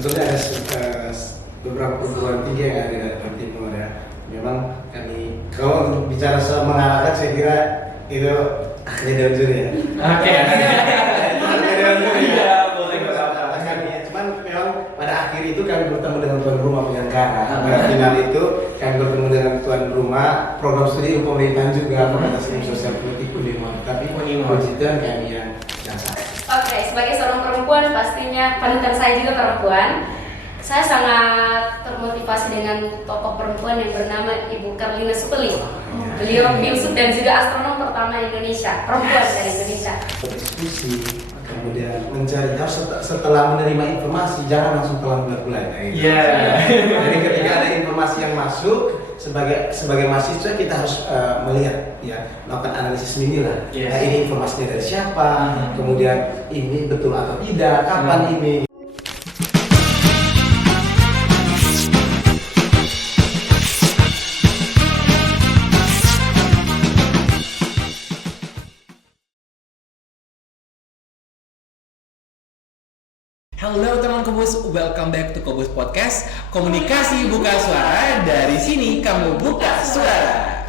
sebetulnya ada beberapa perguruan tinggi yang ada di Kalimantan Timur ya. Memang kami kalau bicara soal mengalahkan saya kira itu akhirnya Dewan Juri ya. Oke. Akhirnya Dewan Juri ya. Iya, boleh Kami ya. Cuman memang pada akhir itu kami bertemu dengan tuan rumah penyelenggara. Pada final itu kami bertemu dengan tuan rumah program studi pemerintahan juga Fakultas Ilmu Sosial Politik Unimor. Tapi puji Tuhan kami yang salah. Oke, sebagai seorang perempuan pastinya panutan saya juga perempuan. Saya sangat termotivasi dengan tokoh perempuan yang bernama Ibu Karlina Supeli. Beliau filsuf dan juga astronom pertama Indonesia, perempuan dari Indonesia. Berdiskusi, kemudian mencari tahu setelah menerima informasi jangan langsung telan bulat-bulat. Iya. Jadi ketika ada informasi yang masuk sebagai mahasiswa kita harus melihat ya, melakukan analisis mini lah. Yes. Nah, ini informasinya dari siapa, kemudian ini betul atau tidak, kapan ini. Halo teman Kobus, welcome back to Kobus Podcast. Komunikasi buka suara, dari sini kamu buka suara.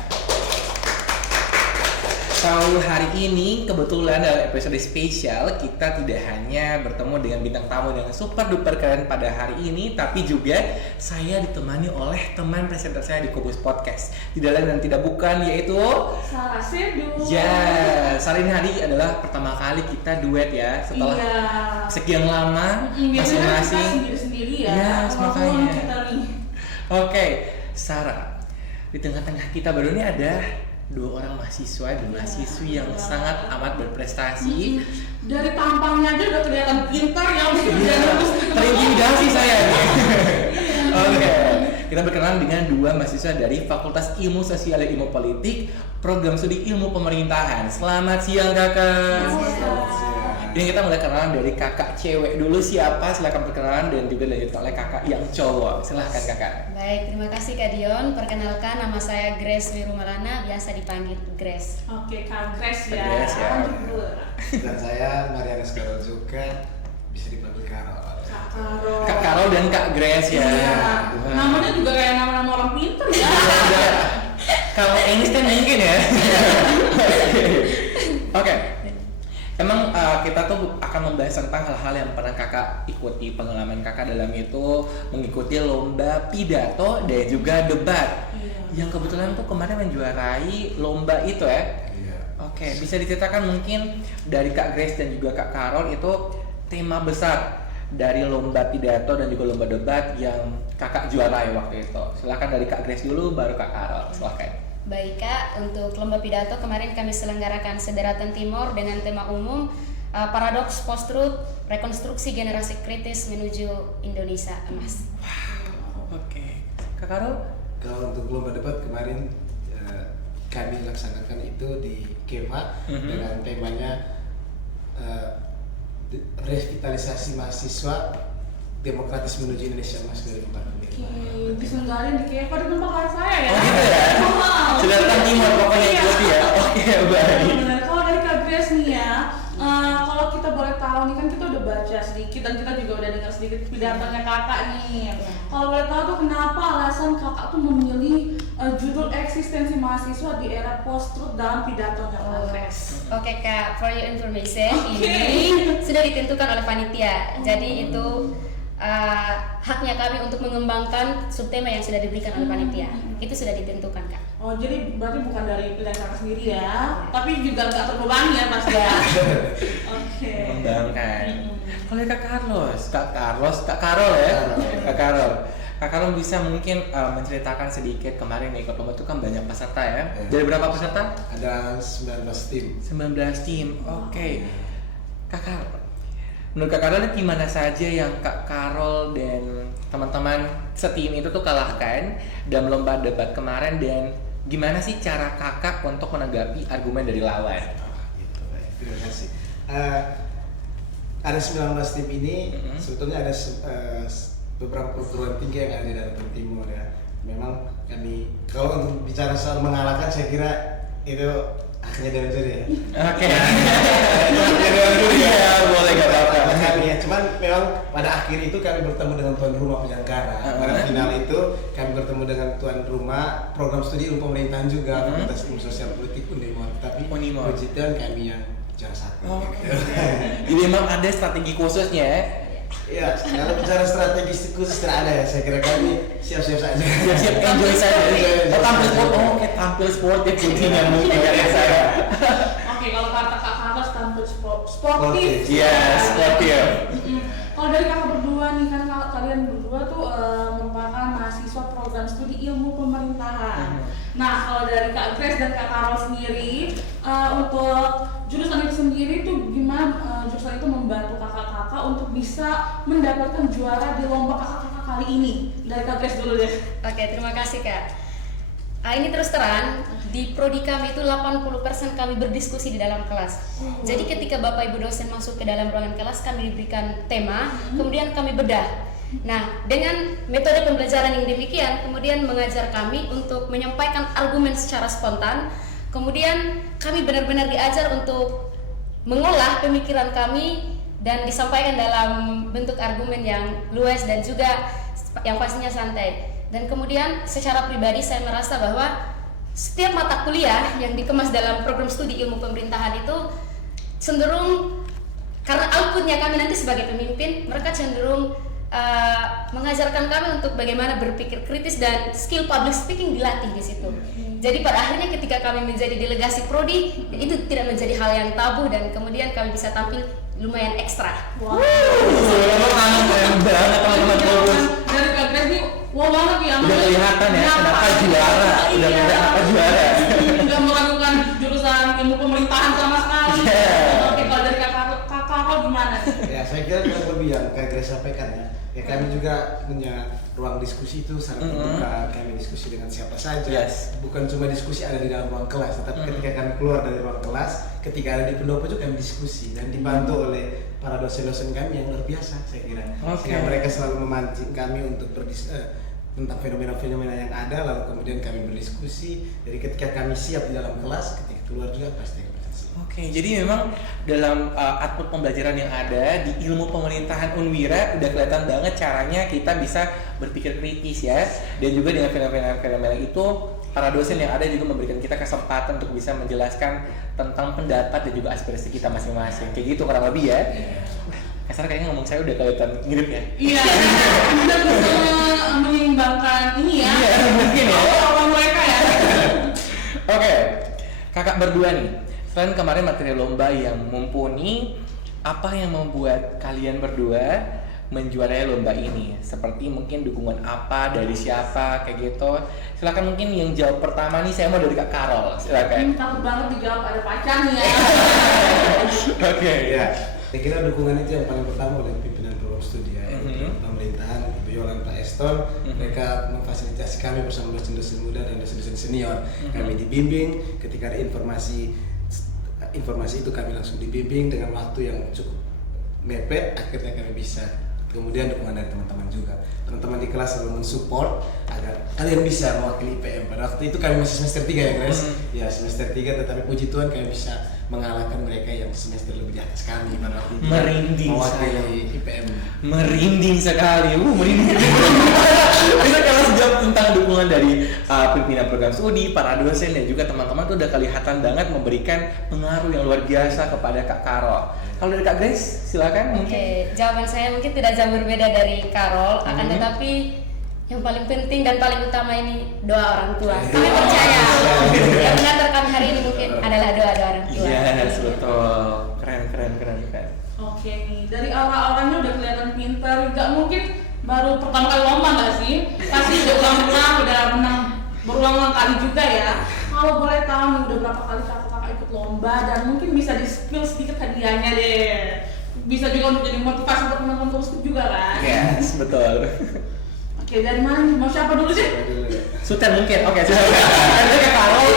So, hari ini kebetulan dalam episode spesial kita tidak hanya bertemu dengan bintang tamu yang super duper keren pada hari ini, tapi juga saya ditemani oleh teman presenter saya di Kobus Podcast. Tidak lain dan tidak bukan yaitu Sarah Sedu. ya, Sarin Hadi adalah pertama kali kita duet ya setelah sekian lama masing-masing. Sendiri-sendiri ya. Iya, makanya. Kita nih. Oke, Sarah, di tengah-tengah kita baru ini ada dua orang mahasiswa dan mahasiswi yang sangat amat berprestasi. Dari tampangnya aja udah kelihatan pintar ya. Terintimidasi saya. Oke, kita berkenalan dengan dua mahasiswa dari Fakultas Ilmu Sosial dan Ilmu Politik, Program Studi Ilmu Pemerintahan. Selamat siang kakak. Ini kita mulai kenalan dari kakak cewek dulu, siapa? Silakan perkenalan dan juga dilanjutkan oleh kakak yang cowok. Silahkan kakak. Baik, terima kasih Kak Dion. Perkenalkan, nama saya Grace Wirumalana, biasa dipanggil Grace. Oke, Kak Grace ya. Grace ya. Dan saya Marianus Karol juga bisa dipanggil Karol. Kak Karol dan Kak Grace ya. Iya. Namanya juga kayak nama-nama orang pintar ya. Kalau Einstein mungkin ya. Oke. Emang kita tuh akan membahas tentang hal-hal yang pernah kakak ikuti, pengalaman kakak dalam itu mengikuti lomba pidato dan juga debat. Iya. Yang kebetulan tuh kemarin menjuarai lomba itu ya. Iya. Oke, bisa diceritakan mungkin dari Kak Grace dan juga Kak Karol itu tema besar dari lomba pidato dan juga lomba debat yang kakak juarai waktu itu. Silakan dari Kak Grace dulu, baru Kak Karol. Silakan. Baik Kak, untuk lomba pidato kemarin kami selenggarakan Sederatan Timur dengan tema umum Paradoks Post-Truth, Rekonstruksi Generasi Kritis Menuju Indonesia Emas. Oke. Kak Karol? Kalau untuk lomba debat kemarin kami laksanakan itu di KEMA dengan temanya revitalisasi mahasiswa demokratis menuju Indonesia Emas 2045. Diselenggarain di Keva di tempat saya ya. Oh gitu ya? Wow. Sederatan Timur pokoknya ikuti ya. Oke, baik. Benar. Kalau dari Kak Grace nih ya, kalau kita boleh tahu nih kan kita udah baca sedikit dan kita juga udah dengar sedikit pidatonya kakak nih. Kalau boleh tahu tuh kenapa alasan kakak tuh memilih judul eksistensi mahasiswa di era post-truth dalam pidatonya Kak Grace? Oke Kak, for your information, ini sudah ditentukan oleh panitia. Jadi itu haknya kami untuk mengembangkan subtema yang sudah diberikan oleh panitia. Itu sudah ditentukan Kak. Oh, jadi berarti bukan dari pilihan kakak sendiri ya, tapi juga nggak terbebani ya pasti ya. Oke. Mengembangkan. Kalau Kak Karol ya. Kak Karol. Kak Karol bisa mungkin menceritakan sedikit kemarin nih, ikut lomba itu kan banyak peserta ya. Dari berapa peserta? Ada 19 tim. 19 tim. Oke. Kak Karol. Menurut Kak Karol gimana saja yang Kak Karol dan teman-teman setim itu tuh kalahkan dalam lomba debat kemarin, dan gimana sih cara kakak untuk menanggapi argumen dari lawan? Gitu, baik. Terima kasih. Ada 19 tim ini, sebetulnya ada beberapa perguruan tinggi yang ada di Kalimantan Timur ya. Memang kami, kalau untuk bicara soal mengalahkan, saya kira itu akhirnya dari dulu ya. Oke. Iya, boleh gak apa-apa. Kami ya, cuman memang pada akhir itu kami bertemu dengan tuan rumah penyelenggara. Pada final itu kami bertemu dengan tuan rumah program studi ilmu pemerintahan juga, Fakultas Ilmu Sosial Politik Unimor. Tapi Unimor. puji Tuhan kami yang juara satu. Jadi memang ada strategi khususnya ya. Ya, kalau bicara strategi khusus tidak ada ya. Saya kira kami siap-siap saja. Siap enjoy saja. Oh, tampil sport. Oh, oke, tampil sportif kuncinya mungkin dari saya. Oke, kalau kata Kak Carlos tampil sportif. Iya, sportif. Kalau dari kakak berdua nih, kan kalian berdua tuh merupakan mahasiswa program studi ilmu pemerintahan. Nah, kalau dari Kak Grace dan Kak Carol sendiri, untuk jurusan itu sendiri tuh gimana jurusan itu membantu kakak-kakak untuk bisa mendapatkan juara di lomba kakak-kakak kali ini? Dari Kak Grace dulu deh. Oke, terima kasih Kak. Ini terus terang, di prodi kami itu 80% kami berdiskusi di dalam kelas. Jadi ketika Bapak Ibu dosen masuk ke dalam ruangan kelas, kami diberikan tema, kemudian kami bedah. Nah, dengan metode pembelajaran yang demikian, kemudian mengajar kami untuk menyampaikan argumen secara spontan. Kemudian kami benar-benar diajar untuk mengolah pemikiran kami dan disampaikan dalam bentuk argumen yang luas dan juga yang pastinya santai. Dan kemudian secara pribadi saya merasa bahwa setiap mata kuliah yang dikemas dalam program studi ilmu pemerintahan itu cenderung, karena outputnya kami nanti sebagai pemimpin, mereka cenderung mengajarkan kami untuk bagaimana berpikir kritis dan skill public speaking dilatih di situ. Jadi pada akhirnya ketika kami menjadi delegasi prodi, itu tidak menjadi hal yang tabu dan kemudian kami bisa tampil lumayan ekstra. Wow. Keren banget teman-teman fokus. Dari Kak Grace nih, wow banget ya. Udah kelihatan ya, kenapa juara. Udah kenapa juara. Udah melakukan jurusan ilmu pemerintahan sama sekali. Oke, kalau dari kakak gimana? Ya, saya kira kurang lebih yang Kak Grace sampaikan ya. Ya kami juga punya ruang diskusi itu sangat terbuka. Kami diskusi dengan siapa saja. Bukan cuma diskusi ada di dalam ruang kelas, tetapi ketika kami keluar dari ruang kelas, ketika ada di pendopo juga kami diskusi dan dibantu oleh para dosen-dosen kami yang luar biasa, saya kira. Sehingga mereka selalu memancing kami untuk tentang fenomena-fenomena yang ada, lalu kemudian kami berdiskusi. Jadi ketika kami siap di dalam kelas, ketika keluar juga pasti kami berhasil. Oke, jadi memang dalam output pembelajaran yang ada di ilmu pemerintahan Unwira udah kelihatan banget caranya kita bisa berpikir kritis ya. Dan juga dengan fenomena-fenomena itu para dosen yang ada juga memberikan kita kesempatan untuk bisa menjelaskan tentang pendapat dan juga aspirasi kita masing-masing. Kayak gitu kurang lebih ya. Kasar kayaknya ngomong saya udah kelihatan mirip ya. Iya, kita bisa menyeimbangkan ini ya. Iya, mungkin ya. Awal mereka ya. Oke, kakak berdua nih. Selain kemarin materi lomba yang mumpuni, apa yang membuat kalian berdua menjuarai lomba ini? Seperti mungkin dukungan apa dari siapa kayak gitu. Silakan mungkin yang jawab pertama nih, saya mau dari Kak Carol. Silakan. Takut banget dijawab ada pacarnya. Oke. Ya, saya kira dukungan itu yang paling pertama oleh pimpinan program studi ya, pemerintahan Ibu Yolan, Pak Eston. Mereka memfasilitasi kami bersama dosen-dosen muda dan dosen-dosen senior. Kami dibimbing ketika ada informasi itu kami langsung dibimbing dengan waktu yang cukup mepet, akhirnya kami bisa. Kemudian dukungan dari teman-teman juga. Teman-teman di kelas selalu mensupport agar kalian bisa mewakili IPM. Pada waktu itu kami masih semester 3 ya Grace. Ya semester 3, tetapi puji Tuhan kami bisa mengalahkan mereka yang semester lebih di atas kami pada waktu itu. Merinding mewakili IPM. Merinding sekali. Merinding. Kita kelas jawab tentang dukungan dari pimpinan program studi, para dosen dan juga teman-teman tuh udah kelihatan banget memberikan pengaruh yang luar biasa kepada Kak Carol. Kalau dari Kak Grace, silakan mungkin. Oke, jawaban saya mungkin tidak jauh berbeda dari Carol, akan tetapi yang paling penting dan paling utama ini doa orang tua. Kami percaya yang mengantar kami hari ini mungkin adalah doa orang tua. Yes, betul. Keren. Oke nih, dari aura-auranya udah kelihatan pintar. Gak mungkin baru pertama kali lomba nggak sih? Pasti udah ulang-ulang, udah menang berulang-ulang kali juga ya. Kalau boleh tahu nih udah berapa kali kakak-kakak ikut lomba dan mungkin bisa di-spill sedikit hadiahnya deh. Bisa juga untuk jadi motivasi untuk teman-teman terus juga kan? Yes, betul. Oke, dari mana nih? Mau siapa dulu sih? Sultan mungkin. Oke, silakan. Ada Kak Carol,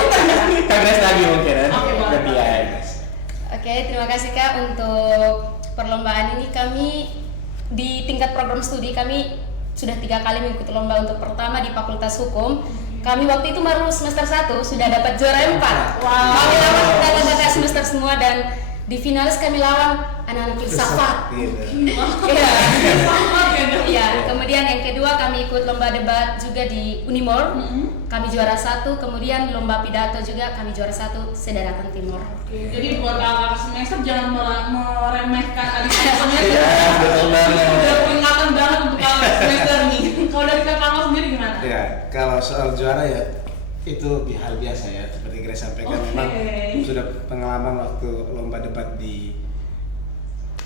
Kak Grace lagi mungkin kan? Oke, boleh. Gantian. Oke, terima kasih Kak untuk perlombaan ini. Kami di tingkat program studi kami sudah 3 kali mengikuti lomba. Untuk pertama di Fakultas Hukum Kami waktu itu baru semester 1 sudah dapat juara 4. Wow. Kami lawan kakak-kakak semester semua dan di finalis kami lawan anak-anak filsafat. Iya. Iya. Kemudian yang kedua kami ikut lomba debat juga di Unimor. Kami juara 1. Kemudian lomba pidato juga kami juara 1 se-Daratan Timur. Oke, jadi buat kakak semester jangan meremehkan adik-adik semester. Iya, betul banget. Udah peringatan banget untuk kakak semester nih. Kalau dari kakak lo sendiri gimana? Ya, kalau soal juara ya itu hal biasa ya, seperti Grace sampaikan. Memang sudah pengalaman waktu lomba debat di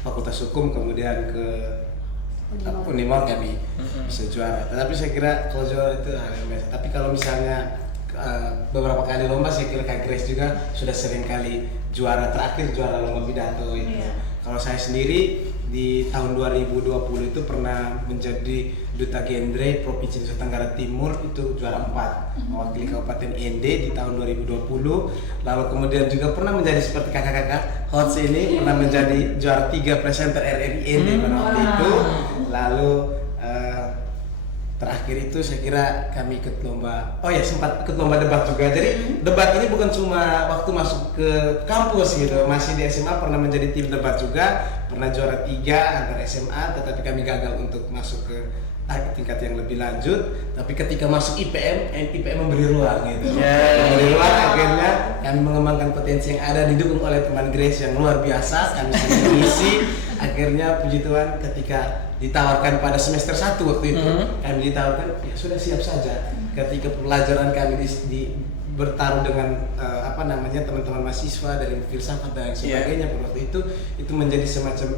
Fakultas Hukum kemudian ke Unimor kami bisa juara. Tapi saya kira kalau juara itu hal yang biasa. Tapi kalau misalnya beberapa kali lomba saya kira Kak Grace juga sudah sering kali juara, terakhir juara lomba pidato itu. Kalau saya sendiri di tahun 2020 itu pernah menjadi Duta Genre Provinsi Nusa Tenggara Timur, itu juara 4 mewakili Kabupaten ND di tahun 2020. Lalu kemudian juga pernah menjadi seperti kakak-kakak Hots ini pernah menjadi juara 3 presenter RRI ND pada waktu itu. Lalu terakhir itu saya kira kami ikut lomba, sempat ikut lomba debat juga. Jadi debat ini bukan cuma waktu masuk ke kampus gitu, masih di SMA pernah menjadi tim debat juga, pernah juara 3 antar SMA, tetapi kami gagal untuk masuk ke tingkat yang lebih lanjut. Tapi ketika masuk IPM memberi ruang gitu. Memberi ruang, akhirnya kami mengembangkan potensi yang ada, didukung oleh teman Grace yang luar biasa, kami sering mengisi. Akhirnya puji Tuhan ketika ditawarkan pada semester 1 waktu itu, kami ditawarkan, ya sudah siap saja. Ketika pelajaran kami di bertaruh dengan teman-teman mahasiswa dari filsafat dan sebagainya pada waktu itu menjadi semacam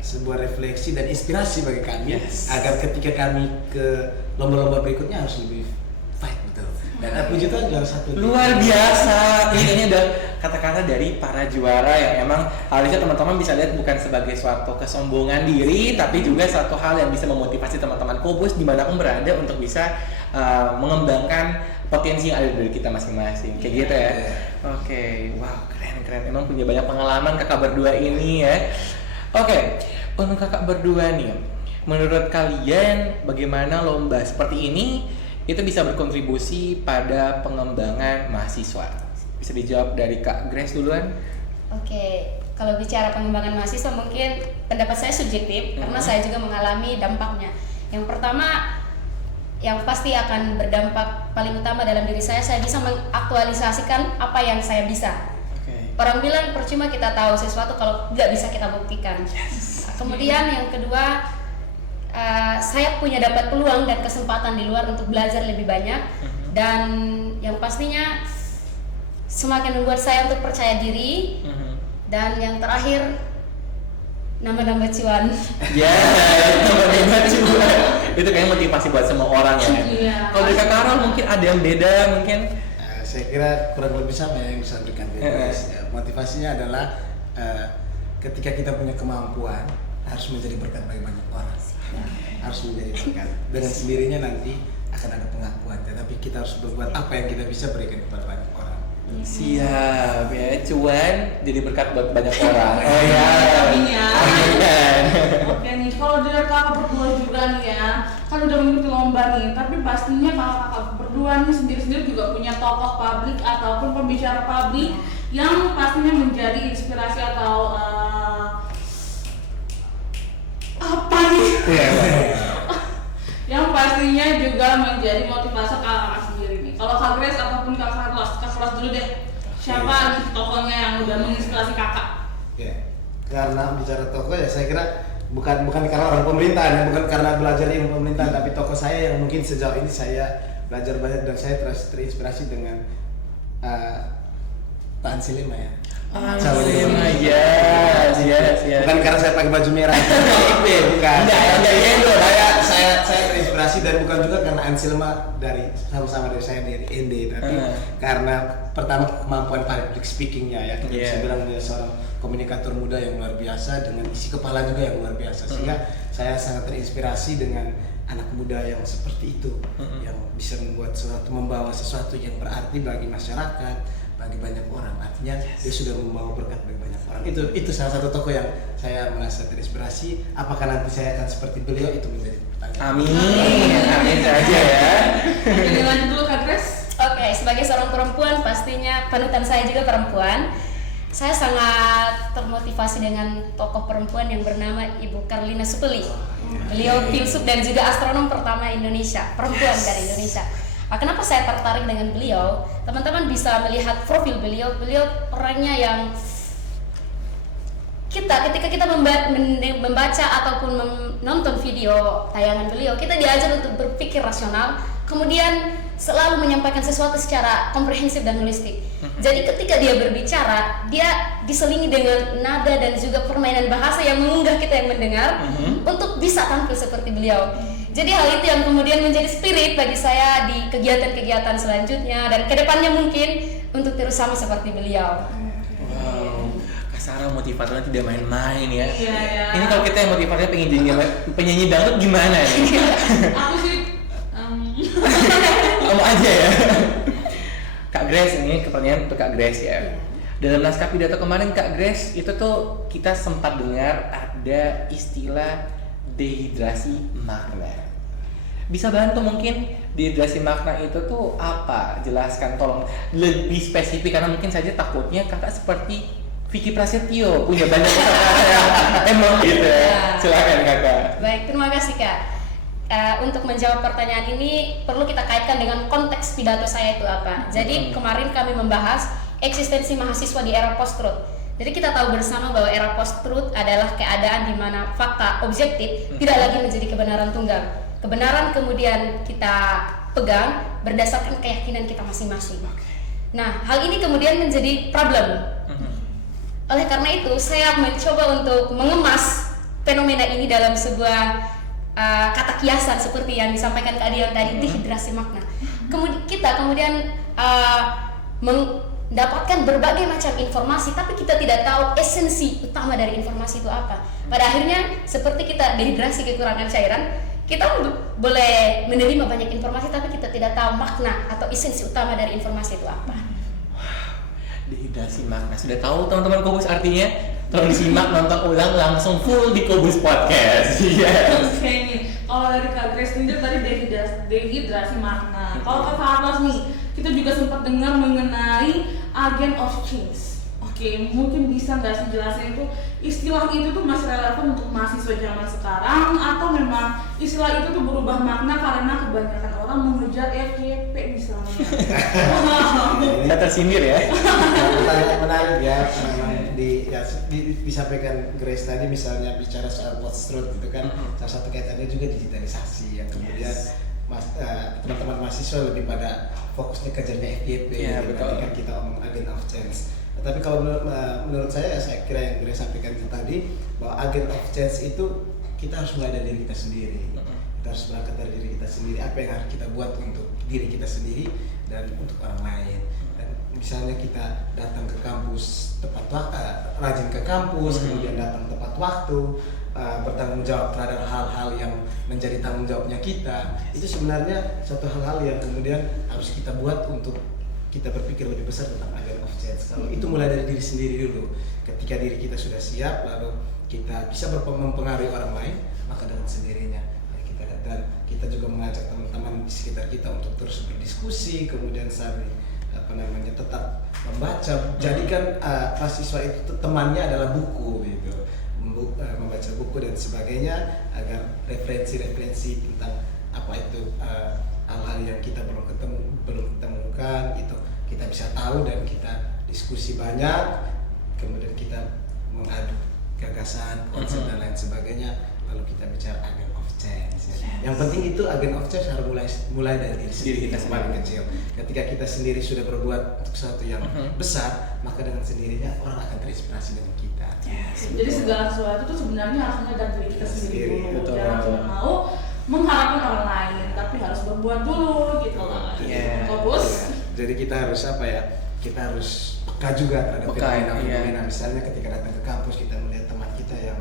sebuah refleksi dan inspirasi bagi kami agar ketika kami ke lomba-lomba berikutnya harus lebih fight betul. Dan puji Tuhan juara 1. Luar biasa. Ini ada kata-kata dari para juara yang emang harusnya teman-teman bisa lihat bukan sebagai suatu kesombongan diri, tapi juga satu hal yang bisa memotivasi teman-teman Kobus dimanapun berada untuk bisa mengembangkan potensi yang ada dari kita masing-masing. Kayak gitu ya. Oke, wow, keren. Emang punya banyak pengalaman kakak berdua ini ya. Oke, untuk kakak berdua nih, menurut kalian bagaimana lomba seperti ini itu bisa berkontribusi pada pengembangan mahasiswa? Bisa dijawab dari Kak Grace duluan? Oke, kalau bicara pengembangan mahasiswa mungkin pendapat saya subjektif karena saya juga mengalami dampaknya. Yang pertama, yang pasti akan berdampak paling utama dalam diri saya bisa mengaktualisasikan apa yang saya bisa. Orang bilang percuma kita tahu sesuatu kalau nggak bisa kita buktikan. Kemudian yang kedua, saya punya dapat peluang dan kesempatan di luar untuk belajar lebih banyak, dan yang pastinya semakin membuat saya untuk percaya diri, dan yang terakhir nambah-nambah cuan. Nambah-nambah cuan. Itu kayaknya motivasi buat semua orang ya. Kalau dari Kak Karol mungkin ada yang beda mungkin. Saya kira kurang lebih sama yang disampaikan Grace. Motivasinya adalah ketika kita punya kemampuan harus menjadi berkat bagi banyak orang. Harus menjadi berkat. Dengan sendirinya nanti akan ada pengakuan. Tetapi kita harus berbuat apa yang kita bisa berikan kepada banyak orang. Siap ya, cuan jadi berkat buat banyak orang. Oh ya. Amin ya. Oke nih, kalau dari kakak berdua juga nih ya, kan udah mengikuti lomba nih, tapi pastinya kakak berdua nih sendiri-sendiri juga punya tokoh publik ataupun pembicara publik yang pastinya menjadi inspirasi atau apa nih? Yang pastinya juga menjadi motivasi kakak sendiri nih. Kalau Kak Grace ataupun Kak Carlos dulu deh. Siapa nih tokohnya yang udah menginspirasi kakak? Ya, karena bicara tokoh ya saya kira bukan karena orang pemerintahan, ya, bukan karena belajar ilmu pemerintahan, tapi tokoh saya yang mungkin sejauh ini saya belajar banyak dan saya terinspirasi dengan Pak Ansilema ya. Ansilema, yes. Bukan karena saya pakai baju merah, bukan. Saya terinspirasi dan bukan juga karena Ansilema dari sama-sama dari saya dari ND, tapi karena pertama kemampuan public speakingnya ya, kita bisa bilang dia seorang komunikator muda yang luar biasa dengan isi kepala juga yang luar biasa, sehingga saya sangat terinspirasi dengan anak muda yang seperti itu, yang bisa membuat membawa sesuatu yang berarti bagi masyarakat, bagi banyak orang. Artinya dia sudah membawa berkat bagi banyak orang. Itu salah satu tokoh yang saya merasa terinspirasi. Apakah nanti saya akan seperti beliau, itu menjadi pertanyaan. Amin saja ya. Oke, lanjut dulu Kak Grace. Oke, sebagai seorang perempuan pastinya panutan saya juga perempuan. Saya sangat termotivasi dengan tokoh perempuan yang bernama Ibu Karlina Supeli. Beliau filsuf dan juga astronom pertama Indonesia, perempuan dari Indonesia. Kenapa saya tertarik dengan beliau? Teman-teman bisa melihat profil beliau. Beliau orangnya yang ketika kita membaca ataupun menonton video tayangan beliau, kita diajar untuk berpikir rasional, kemudian selalu menyampaikan sesuatu secara komprehensif dan holistik. Jadi ketika dia berbicara, dia diselingi dengan nada dan juga permainan bahasa yang mengunggah kita yang mendengar untuk bisa tampil seperti beliau. Jadi hal itu yang kemudian menjadi spirit bagi saya di kegiatan-kegiatan selanjutnya dan kedepannya mungkin untuk terus sama seperti beliau. Wow, Kak Sarah motivatornya tidak main-main ya. Iya ya. Ini kalau kita yang motivatornya penyanyi dangdut gimana nih? Aku sih Kamu aja ya. Kak Grace, ini pertanyaan untuk Kak Grace ya. Dalam naskah pidato kemarin Kak Grace itu tuh kita sempat dengar ada istilah dehidrasi makna. Bisa bantu mungkin dehidrasi makna itu tuh apa? Jelaskan tolong lebih spesifik karena mungkin saja takutnya kakak seperti Vicky Prasetyo punya banyak kata-kata yang emang gitu ya. Silakan kakak. Baik, terima kasih Kak. Untuk menjawab pertanyaan ini perlu kita kaitkan dengan konteks pidato saya itu apa. Jadi kemarin kami membahas eksistensi mahasiswa di era post-truth. Jadi kita tahu bersama bahwa era post-truth adalah keadaan di mana fakta objektif tidak lagi menjadi kebenaran tunggal. Kebenaran kemudian kita pegang berdasarkan keyakinan kita masing-masing. Nah, hal ini kemudian menjadi problem. Oleh karena itu, saya mencoba untuk mengemas fenomena ini dalam sebuah kata kiasan seperti yang disampaikan Kak Dion tadi, dehidrasi makna. Kita kemudian mendapatkan berbagai macam informasi, tapi kita tidak tahu esensi utama dari informasi itu apa. Pada akhirnya, seperti kita dehidrasi, kekurangan cairan, kita boleh menerima banyak informasi, tapi kita tidak tahu makna atau esensi utama dari informasi itu apa. Dehidrasi makna. Sudah tahu teman-teman Kobus artinya? Tolong disimak, nonton ulang langsung full di Kobus Podcast. Iya. Oke nih, kalau dari Kak Grace sendiri tadi dehidrasi makna. Kalau Kak Carlos nih, kita juga sempat dengar mengenai agent of change. Oke, mungkin bisa nggak sih jelasin itu istilah itu tuh masih relevan untuk mahasiswa zaman sekarang atau memang istilah itu tuh berubah makna karena kebanyakan orang mengejar FYP misalnya. Kita tersindir ya. Pertanyaan menarik ya, memang disampaikan Grace tadi misalnya bicara soal post-truth gitu kan, salah satu kaitannya juga digitalisasi yang kemudian teman-teman mahasiswa lebih pada fokusnya kejarnya FYP dibandingkan kita omong agent of change. Tapi kalau menurut saya kira yang Grace sampaikan itu tadi bahwa agent of change itu kita harus mulai dari diri kita sendiri. Kita harus berangkat dari diri kita sendiri, apa yang harus kita buat untuk diri kita sendiri dan untuk orang lain. Dan misalnya kita datang ke kampus tepat waktu, rajin ke kampus, kemudian datang tepat waktu, bertanggung jawab terhadap hal-hal yang menjadi tanggung jawabnya kita, itu sebenarnya satu hal-hal yang kemudian harus kita buat untuk kita berpikir lebih besar tentang agent of change. Kalau itu mulai dari diri sendiri dulu. Ketika diri kita sudah siap, lalu kita bisa mempengaruhi orang lain, maka dengan sendirinya kita juga mengajak teman-teman di sekitar kita untuk terus berdiskusi, kemudian saling tetap membaca. Jadikan mahasiswa itu temannya adalah buku gitu. Membaca buku dan sebagainya agar referensi-referensi tentang apa itu hal-hal yang kita belum temukan itu kita bisa tahu dan kita diskusi banyak, kemudian kita mengadu gagasan, konsep dan lain sebagainya, lalu kita bicara agent of change. Yang penting itu agent of change harus mulai dari diri sendiri kita paling kecil. Ketika kita sendiri sudah berbuat untuk sesuatu yang besar, maka dengan sendirinya orang akan terinspirasi dengan kita. Jadi segala sesuatu itu sebenarnya harusnya dari diri kita sendiri dulu. Jangan cuma mau mengharapkan orang lain, tapi harus berbuat dulu gitu loh. Kobus. Jadi kita harus kita harus peka juga terhadap fenomena. Misalnya ketika datang ke kampus kita melihat teman kita yang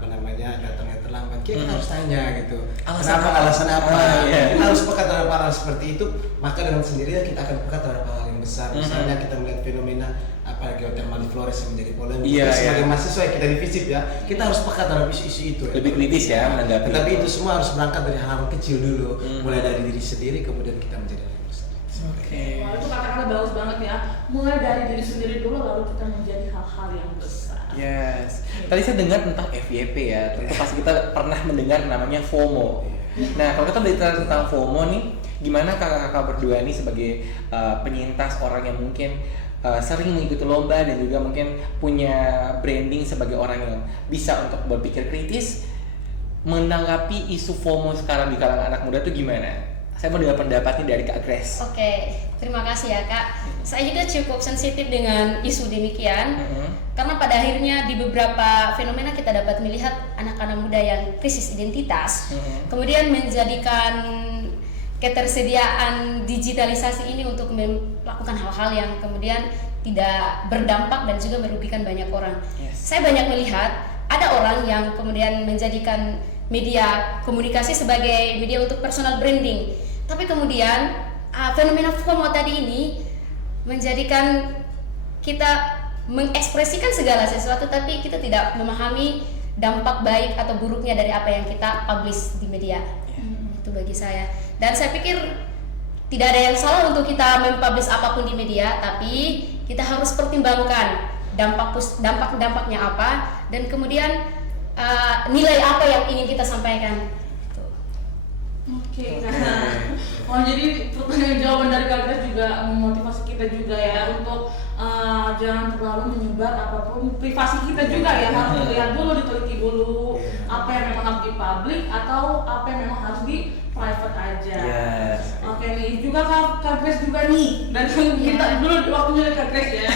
datangnya terlambat, kita harus tanya gitu. Alasan apa? Iya. Kita harus peka terhadap hal seperti itu, maka dengan sendirinya kita akan peka terhadap hal yang besar. Misalnya kita melihat fenomena geothermal di Flores yang menjadi polemik. Iya, sebagai iya. mahasiswa kita di FISIP ya, kita harus peka terhadap isu-isu itu. Lebih kritis ya menanggapi. Tapi itu semua harus berangkat dari hal kecil dulu, mulai dari diri sendiri, kemudian kita menjadi hal yang besar. Oke. Wah, itu kata-kata bagus banget ya. Mulai dari diri sendiri dulu, lalu kita menjadi hal-hal yang besar. Yes. Tadi saya dengar tentang FYP ya. Tentu pasti kita pernah mendengar namanya FOMO. Nah, kalau kita berbicara tentang FOMO nih, gimana kakak-kakak berdua nih sebagai penyintas orang yang mungkin sering mengikuti lomba dan juga mungkin punya branding sebagai orang yang bisa untuk berpikir kritis, menanggapi isu FOMO sekarang di kalangan anak muda itu gimana? Saya mau dengar pendapatnya dari Kak Grace. Oke, terima kasih ya Kak. Saya juga cukup sensitif dengan isu demikian, karena pada akhirnya di beberapa fenomena kita dapat melihat anak-anak muda yang krisis identitas, kemudian menjadikan ketersediaan digitalisasi ini untuk melakukan hal-hal yang kemudian tidak berdampak dan juga merugikan banyak orang. Yes. Saya banyak melihat ada orang yang kemudian menjadikan media komunikasi sebagai media untuk personal branding, tapi kemudian fenomena FOMO tadi ini menjadikan kita mengekspresikan segala sesuatu tapi kita tidak memahami dampak baik atau buruknya dari apa yang kita publish di media. Itu bagi saya. Dan saya pikir tidak ada yang salah untuk kita mempublish apapun di media, tapi kita harus pertimbangkan dampaknya apa, dan kemudian nilai apa yang ingin kita sampaikan. Oke. Oh, jadi pertanyaan jawaban dari Kak Grace juga memotivasi kita juga ya untuk jangan terlalu menyebar apapun privasi kita juga ya, harus dilihat dulu, diteliti dulu apa yang memang harus di public atau apa yang memang harus di private aja. Yes. Oke nih, juga Kak Grace juga nih, dan kita dulu waktunya dari Kak Grace ya.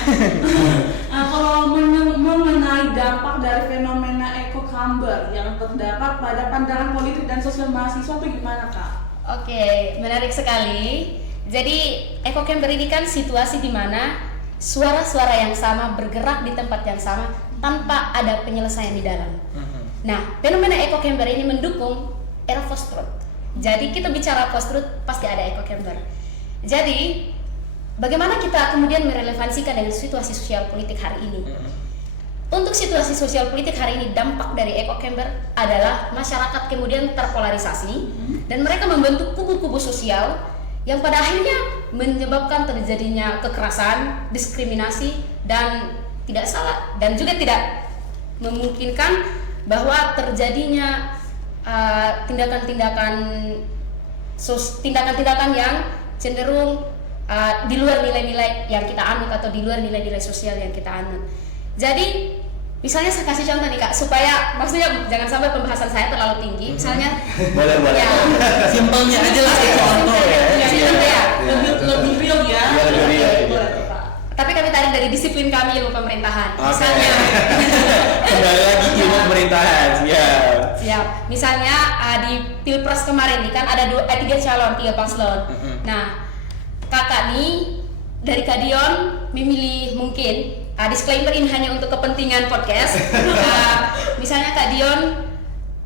Kalau mengenai dampak dari fenomena echo chamber yang terdapat pada pandangan politik dan sosial mahasiswa itu gimana Kak? Oke, menarik sekali. Jadi echo chamber ini kan situasi di mana suara-suara yang sama bergerak di tempat yang sama tanpa ada penyelesaian di dalam. Nah, fenomena echo chamber ini mendukung era post truth. Jadi kita bicara post truth pasti ada echo chamber. Jadi bagaimana kita kemudian merelevansikan dengan situasi sosial politik hari ini? Untuk situasi sosial politik hari ini, dampak dari echo chamber adalah masyarakat kemudian terpolarisasi dan mereka membentuk kubu-kubu sosial yang pada akhirnya menyebabkan terjadinya kekerasan, diskriminasi, dan tidak salah dan juga tidak memungkinkan bahwa terjadinya tindakan-tindakan yang cenderung di luar nilai-nilai yang kita anut atau di luar nilai-nilai sosial yang kita anut. Jadi misalnya saya kasih contoh nih Kak, supaya maksudnya jangan sampai pembahasan saya terlalu tinggi. Misalnya boleh. Ya, Simpelnya aja lah kayak contoh ya. Simpel ya. Lebih real ya. Iya, lebih real. Boleh, Pak. Tapi kami tarik dari disiplin kami ilmu pemerintahan. Oke. Misalnya Kembali lagi ilmu pemerintahan. siap. Misalnya di Pilpres kemarin nih kan ada 3 calon, 3 paslon. Nah, Kakak nih dari Kadion memilih mungkin disclaimer ini hanya untuk kepentingan podcast. Misalnya Kak Dion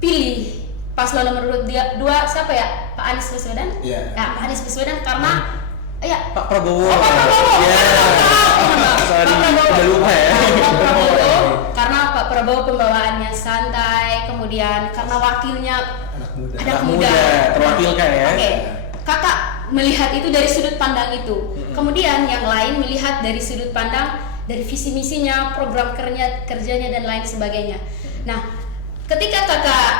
pilih paslon nomor 2 siapa ya? Pak Anies Baswedan? Iya. Nah, Pak Anies Baswedan karena ya Pak Prabowo. Pak Prabowo. Ya. Sorry, udah lupa ya. Pak Prabowo karena Pak Prabowo pembawaannya santai, kemudian karena wakilnya anak muda terwakilkan ya. Oke. Kakak melihat itu dari sudut pandang itu. Kemudian yang lain melihat dari sudut pandang dari visi misinya, program kerjanya dan lain sebagainya. Nah, ketika Kakak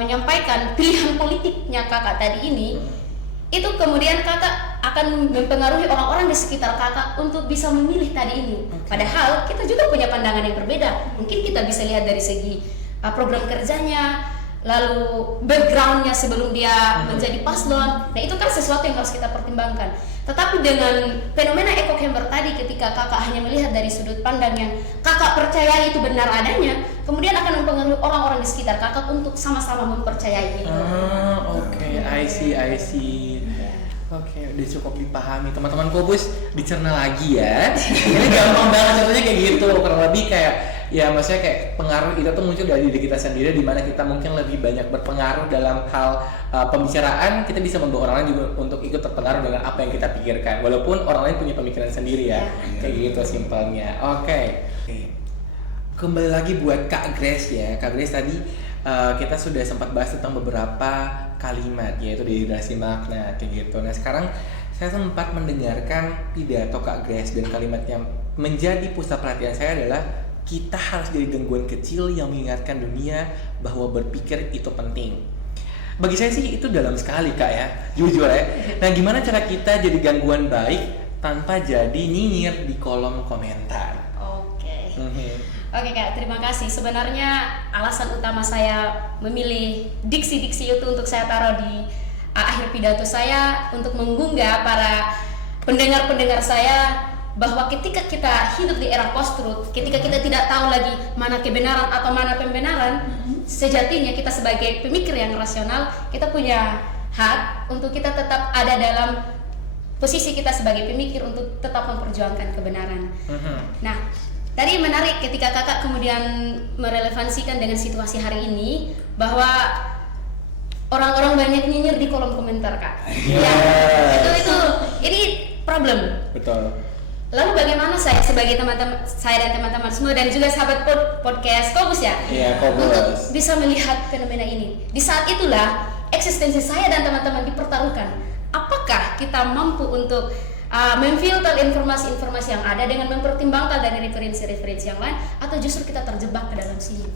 menyampaikan pilihan politiknya Kakak tadi ini, itu kemudian Kakak akan mempengaruhi orang-orang di sekitar Kakak untuk bisa memilih tadi ini. Padahal kita juga punya pandangan yang berbeda. Mungkin kita bisa lihat dari segi program kerjanya, lalu backgroundnya sebelum dia menjadi paslon. Nah, itu kan sesuatu yang harus kita pertimbangkan. Tetapi dengan fenomena echo chamber tadi, ketika Kakak hanya melihat dari sudut pandang yang Kakak percaya itu benar adanya, kemudian akan mempengaruhi orang-orang di sekitar Kakak untuk sama-sama mempercayai itu. Oke, I see. Oke, udah cukup dipahami. Teman-teman Kobus dicerna lagi ya. Ini gampang banget contohnya kayak gitu. Kurang lebih kayak Ya maksudnya kayak pengaruh itu tuh muncul dari diri kita sendiri, di mana kita mungkin lebih banyak berpengaruh dalam hal pembicaraan. Kita bisa membawa orang lain juga untuk ikut terpengaruh dengan apa yang kita pikirkan, walaupun orang lain punya pemikiran sendiri ya. Kayak gitu simpelnya. Oke. Kembali lagi buat Kak Grace ya. Kak Grace tadi kita sudah sempat bahas tentang beberapa kalimat, yaitu dehidrasi makna kayak gitu. Nah sekarang saya sempat mendengarkan pidato Kak Grace, dan kalimat yang menjadi pusat perhatian saya adalah kita harus jadi gangguan kecil yang mengingatkan dunia bahwa berpikir itu penting. Bagi saya sih itu dalam sekali Kak ya, jujur ya. Nah gimana cara kita jadi gangguan baik tanpa jadi nyinyir di kolom komentar? Oke. Oke Kak, terima kasih. Sebenarnya alasan utama saya memilih diksi-diksi itu untuk saya taruh di akhir pidato saya untuk menggugah para pendengar-pendengar saya bahwa ketika kita hidup di era post-truth, ketika kita tidak tahu lagi mana kebenaran atau mana pembenaran, sejatinya kita sebagai pemikir yang rasional, kita punya hak untuk kita tetap ada dalam posisi kita sebagai pemikir untuk tetap memperjuangkan kebenaran. Nah, tadi menarik ketika kakak kemudian merelevansikan dengan situasi hari ini bahwa orang-orang banyak nyinyir di kolom komentar Kak. Ya, itu ini problem. Betul. Lalu bagaimana saya sebagai saya dan teman-teman semua dan juga sahabat podcast Kobus ya, Kobus, untuk bisa melihat fenomena ini. Di saat itulah eksistensi saya dan teman-teman dipertaruhkan. Apakah kita mampu untuk memfilter informasi-informasi yang ada dengan mempertimbangkan dari referensi-referensi yang lain, atau justru kita terjebak ke dalam sini?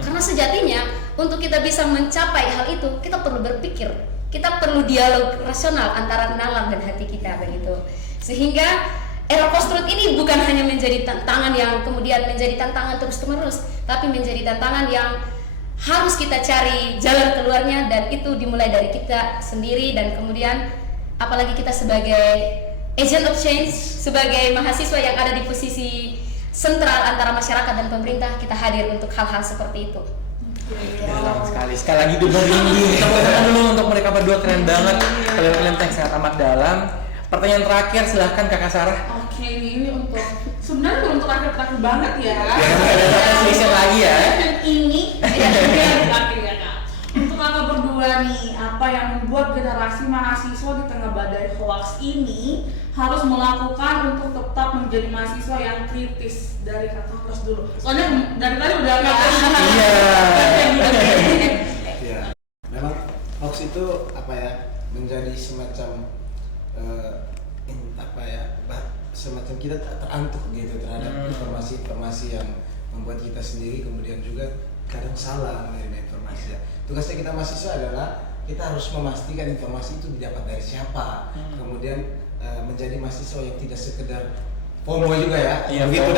Karena sejatinya untuk kita bisa mencapai hal itu, kita perlu berpikir, kita perlu dialog rasional antara nalar dan hati kita begitu. Sehingga era post-truth ini bukan hanya menjadi tantangan yang kemudian menjadi tantangan terus-menerus, tapi menjadi tantangan yang harus kita cari jalan keluarnya, dan itu dimulai dari kita sendiri, dan kemudian apalagi kita sebagai agent of change, sebagai mahasiswa yang ada di posisi sentral antara masyarakat dan pemerintah, kita hadir untuk hal-hal seperti itu. Dalam sekali lagi merinding. Tepuk tangan dulu untuk mereka berdua, keren banget. Kalian yang sangat amat dalam. Pertanyaan terakhir silahkan Kakak Sarah. Oke, ini untuk sebenarnya belum terakhir banget ya. Jangan ada lagi ya. Ini terakhir ya Kak. Untuk kakak berdua nih, apa yang membuat generasi mahasiswa di tengah badai hoax ini harus melakukan untuk tetap menjadi mahasiswa yang kritis? Dari kakak terus dulu. Soalnya dari tadi udah Iya. Memang hoax itu menjadi semacam semacam kita terantuk gitu terhadap informasi-informasi yang membuat kita sendiri kemudian juga kadang salah menerima informasi. Tugasnya kita mahasiswa adalah kita harus memastikan informasi itu didapat dari siapa, kemudian menjadi mahasiswa yang tidak sekedar FOMO juga ya, begitu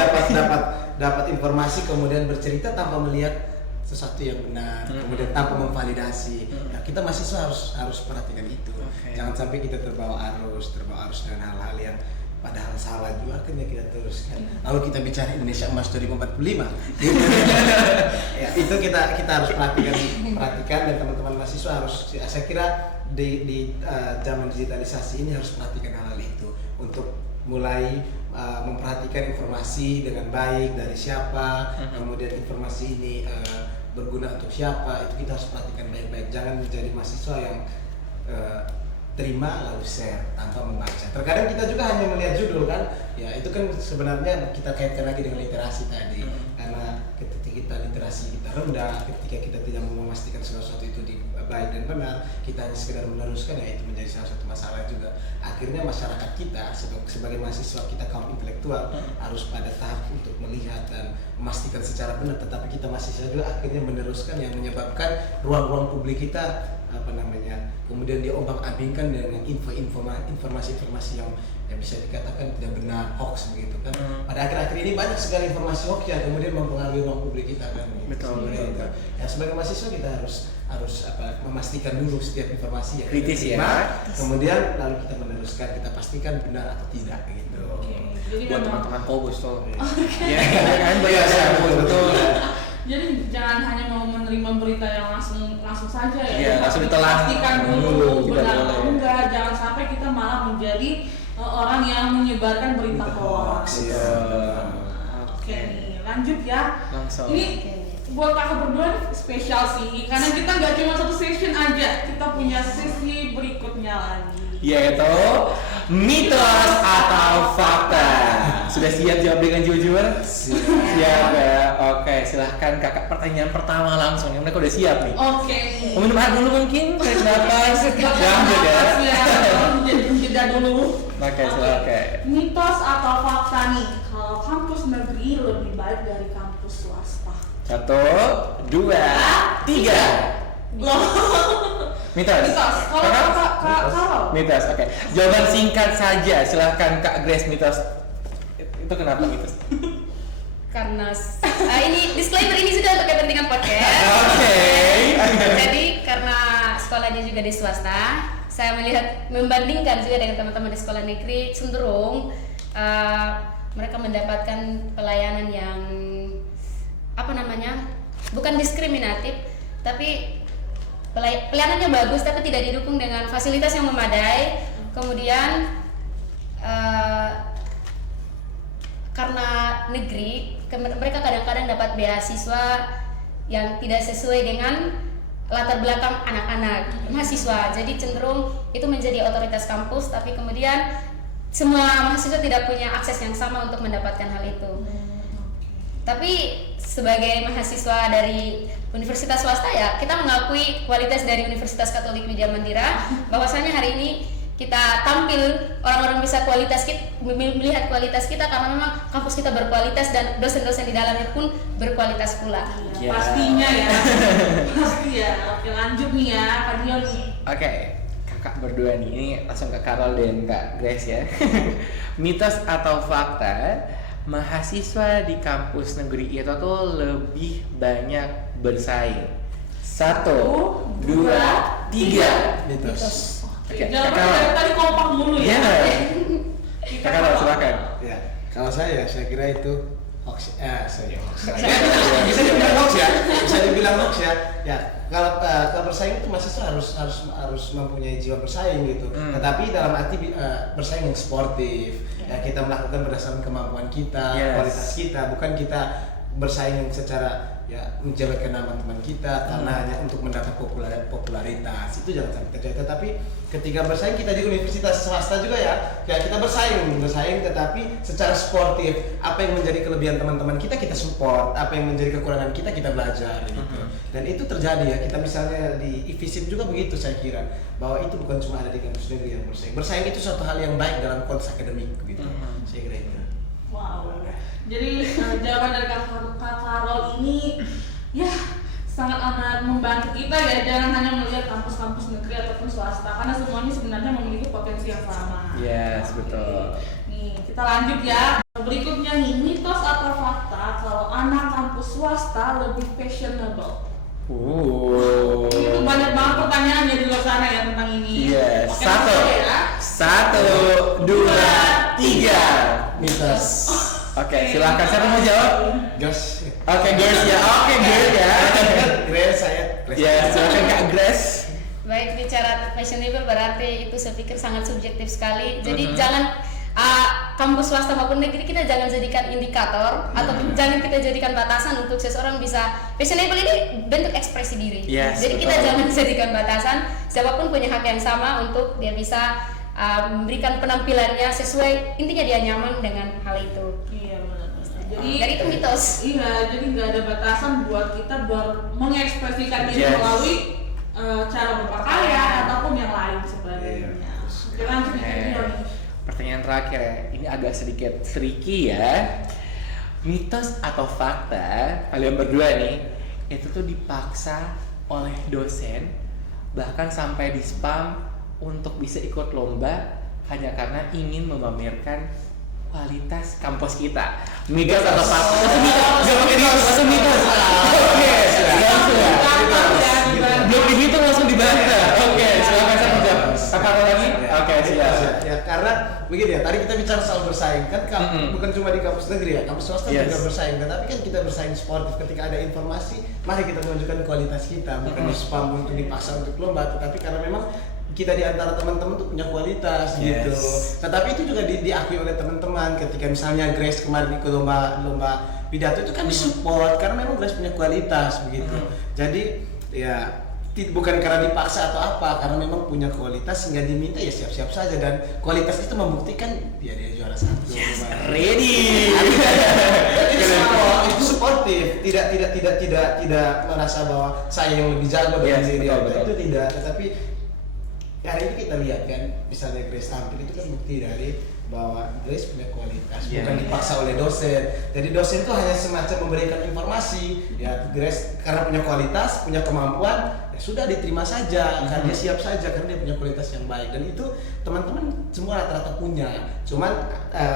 dapat informasi kemudian bercerita tanpa melihat sesuatu yang benar, kemudian tanpa memvalidasi. Ya, kita mahasiswa harus perhatikan itu. Jangan sampai kita terbawa arus dengan hal-hal yang padahal salah juga, akhirnya kita teruskan. Lalu kita bicara Indonesia Emas 2045. Ya, itu kita harus perhatikan dan teman-teman mahasiswa harus, saya kira di zaman digitalisasi ini harus perhatikan hal-hal itu untuk mulai memperhatikan informasi dengan baik dari siapa, kemudian informasi ini berguna untuk siapa, itu kita harus perhatikan baik-baik. Jangan menjadi mahasiswa yang terima lalu share tanpa membaca. Terkadang kita juga hanya melihat judul kan, ya itu kan sebenarnya kita kaitkan lagi dengan literasi tadi. Karena ketika kita literasi kita rendah, ketika kita tidak mau memastikan sesuatu itu baik dan benar, kita hanya sekedar meneruskan, ya itu menjadi salah satu masalah juga. Akhirnya masyarakat kita sebagai mahasiswa kita kaum intelektual harus pada tahap untuk melihat dan memastikan secara benar, tetapi kita mahasiswa juga akhirnya meneruskan yang menyebabkan ruang-ruang publik kita kemudian diombang-ambingkan dengan informasi-informasi yang bisa dikatakan tidak benar, hoax begitu kan. Pada akhir-akhir ini banyak sekali informasi hoax yang kemudian mempengaruhi ruang publik kita kan. Betul. Ya, sebagai mahasiswa kita harus memastikan dulu setiap informasi yang kritis kita terima, ya. Kemudian lalu kita meneruskan, kita pastikan benar atau tidak gitu. Jadi buat teman-teman Kobus tuh. Ya kan betul. Jadi jangan hanya mau menerima berita yang langsung saja ya. Iya, langsung ditelan. Pastikan dulu benar atau enggak. Jangan sampai kita malah menjadi orang yang menyebarkan berita hoax. Iya. Oke nih. lanjut ya. Langsung. Ini buat kakak berdua nih spesial sih, karena kita nggak cuma satu session aja, kita punya sesi berikutnya lagi. Yaitu mitos atau fakta. Sudah siap jawab dengan jujur? Siap ya. Oke, silahkan kakak pertanyaan pertama langsung. Yang mereka udah siap nih. Oke. Mau minum air dulu mungkin? Tarik nafas. Jangan ya. Jeda dulu. Oke, silakan. Mitos atau fakta nih, kalau kampus negeri lebih baik dari kampus swasta? 1, 2, 3. Loh. Mitos. Mitos. Kalau Mitos. Oke. Jawaban singkat saja. Silahkan Kak Grace, mitos. Itu kenapa mitos? Karena ini disclaimer ini sudah untuk kepentingan podcast. Oke. Jadi karena sekolahnya juga di swasta, saya melihat membandingkan juga dengan teman-teman di sekolah negeri, cenderung mereka mendapatkan pelayanan yang bukan diskriminatif, tapi pelayanannya bagus tapi tidak didukung dengan fasilitas yang memadai. Kemudian karena negeri mereka kadang-kadang dapat beasiswa yang tidak sesuai dengan latar belakang anak-anak mahasiswa, jadi cenderung itu menjadi otoritas kampus, tapi kemudian semua mahasiswa tidak punya akses yang sama untuk mendapatkan hal itu. Tapi sebagai mahasiswa dari universitas swasta ya kita mengakui kualitas dari Universitas Katolik Widya Mandira, bahwasanya hari ini kita tampil, orang-orang bisa melihat kualitas kita karena memang kampus kita berkualitas dan dosen-dosen di dalamnya pun berkualitas pula. Ya. Pastinya ya. Pasti ya. Oke, lanjut nih ya, Kak Dion nih. Oke, kakak berdua nih, ini langsung ke Carol dan Kak Grace ya. Mitos atau fakta, mahasiswa di kampus negeri itu tuh lebih banyak bersaing. 1, 2, 3. Mitos. Oke, Jangan Kak Carol. dari tadi kompak mulu ya. Iya. Kak Carol, silakan. Ya, kalau saya kira itu hoax. Bisa dibilang hoax ya. Bisa dibilang hoax ya. Ya, kalau bersaing itu mahasiswa harus mempunyai jiwa bersaing gitu. Tetapi dalam arti bersaing yang sportif. Ya, kita melakukan berdasarkan kemampuan kita, kualitas kita, bukan kita bersaing yang secara ya menjelekkan nama teman kita karena hanya untuk mendapat popularitas. Itu jangan sampai terjadi. Tetapi ketika bersaing kita di universitas swasta juga ya kita bersaing tetapi secara sportif. Apa yang menjadi kelebihan teman-teman kita support, apa yang menjadi kekurangan kita belajar gitu. Dan itu terjadi ya, kita misalnya di IFISIP juga begitu, saya kira bahwa itu bukan cuma ada di kampus negeri yang bersaing itu suatu hal yang baik dalam konteks akademik gitu. Saya kira itu. Wow. Jadi jawaban dari Kak Carol ini ya sangat amat membantu kita ya, jangan hanya melihat kampus-kampus negeri ataupun swasta karena semuanya sebenarnya memiliki potensi yang sama. Yes, betul. Nih, kita lanjut ya. Berikutnya nih, mitos atau fakta kalau anak kampus swasta lebih fashionable? Itu banyak banget pertanyaannya di luar sana ya tentang ini. Yes. Oke, 1, 2, 3. Mitos. Oke, silakan. Siapa mau jawab? Gas. Oke, Grace ya. Oke, Grace ya. Grace saya. Ya, silakan Kak Grace. Baik, bicara fashionable berarti itu saya pikir sangat subjektif sekali. Jadi jangan kampus swasta maupun negeri kita jangan jadikan indikator atau jangan kita jadikan batasan untuk seseorang bisa fashionable. Ini bentuk ekspresi diri. Yes, jadi kita betul. jangan jadikan batasan. Siapapun punya hak yang sama untuk dia bisa memberikan penampilannya sesuai, intinya dia nyaman dengan hal itu. Iya benar. Jadi itu mitos. Iya, jadi nggak ada batasan buat kita mengekspresikan diri Yes. melalui cara berpakaian ataupun yang lain sebagainya. Oke, lanjut nih, Kak Dion. Pertanyaan terakhir ya, ini agak sedikit tricky ya. Mitos atau fakta kalian berdua nih itu tuh dipaksa oleh dosen bahkan sampai di spam untuk bisa ikut lomba hanya karena ingin memamerkan kualitas kampus kita. Mitos atau fakta? Langsung mitos. Oke, langsung ya. Belum dihitung langsung dibantah. Oke, silakan saya menjawab. Apa lagi? Oke, silakan. Ya, karena begini ya, tadi kita bicara soal bersaing kan bukan cuma di kampus negeri ya, kampus swasta juga bersaing, tetapi kan kita bersaing sportif. Ketika ada informasi, mari kita menunjukkan kualitas kita, bukan di spam untuk dipaksa untuk lomba, tetapi karena memang kita di antara teman-teman tuh punya kualitas gitu. Tetapi itu juga diakui oleh teman-teman ketika misalnya Grace kemarin ikut lomba pidato itu kan disupport karena memang Grace punya kualitas begitu. Jadi ya bukan karena dipaksa atau apa, karena memang punya kualitas sehingga diminta ya siap-siap saja, dan kualitas itu membuktikan dia juara 1. Yes, ready. Itu suportif, tidak merasa bahwa saya yang lebih jago dari diri Anda, itu tidak. Tetapi hari ini kita lihat kan, misalnya Grace tampil itu kan bukti dari bahwa Grace punya kualitas, bukan dipaksa oleh dosen. Jadi dosen itu hanya semacam memberikan informasi, ya Grace karena punya kualitas, punya kemampuan, ya sudah diterima saja, kan dia siap saja karena dia punya kualitas yang baik, dan itu teman-teman semua rata-rata punya. Cuman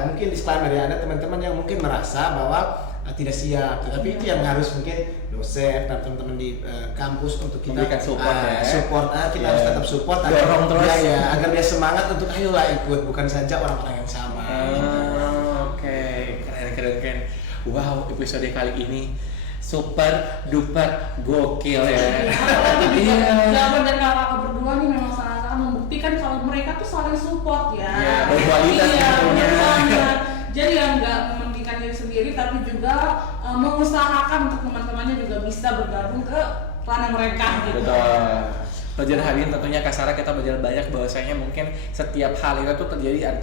mungkin disclaimer ya, ada teman-teman yang mungkin merasa bahwa tidak siap, tetapi itu yang harus mungkin dosen dan teman-teman di kampus untuk kita memberikan support, kita harus tetap support dorong terus ya, agar dia semangat untuk ayolah ikut, bukan saja orang-orang yang sama. Oke. Keren. Wow, episode kali ini super duper gokil ya. Jawaban dari kakak berdua nih memang sangat-sangat membuktikan kalau mereka tuh saling support ya. Iya, berkualitas benar banget. Jadi yang nggak mementingkan diri sendiri, tapi juga mengusahakan untuk teman-temannya juga bisa bergabung ke ranah mereka gitu. Betul. Pelajaran hari ini tentunya Kak Sarah kita belajar banyak bahwasanya mungkin setiap hal itu tuh terjadi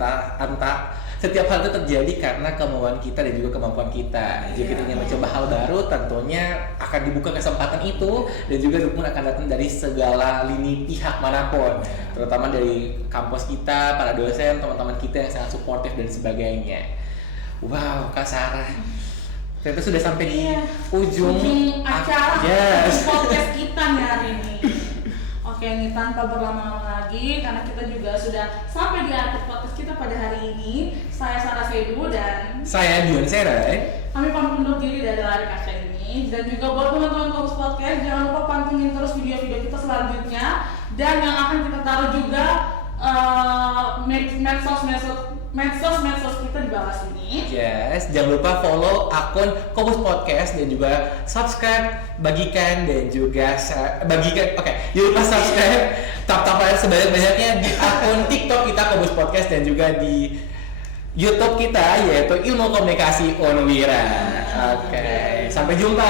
setiap hal itu terjadi karena kemauan kita dan juga kemampuan kita. Jika kita ingin mencoba hal baru, tentunya akan dibuka kesempatan itu, dan juga dukung akan datang dari segala lini pihak manapun, terutama dari kampus kita, para dosen, teman-teman kita yang sangat suportif dan sebagainya. Wow, Kak Sarah, ternyata sudah sampai di ujung acara yes. podcast kita nih hari ini. Oke, ini tanpa berlama-lama lagi, karena kita juga sudah sampai di akhir podcast kita pada hari ini. Saya Sarah Sedu dan saya Dion Serai. Kami pamit undur diri dari Lari Kaca ini. Dan juga buat teman-teman Kampus Podcast, jangan lupa pantengin terus video-video kita selanjutnya. Dan yang akan kita taruh juga medsos kita di bawah sini. Yes, jangan lupa follow akun Kampus Podcast dan juga subscribe, bagikan dan juga bagikan. Oke, jangan lupa subscribe, tap sebanyak-banyaknya di akun TikTok kita Kampus Podcast dan juga di YouTube kita yaitu Ilmu Komunikasi Unwira. Oke, sampai jumpa.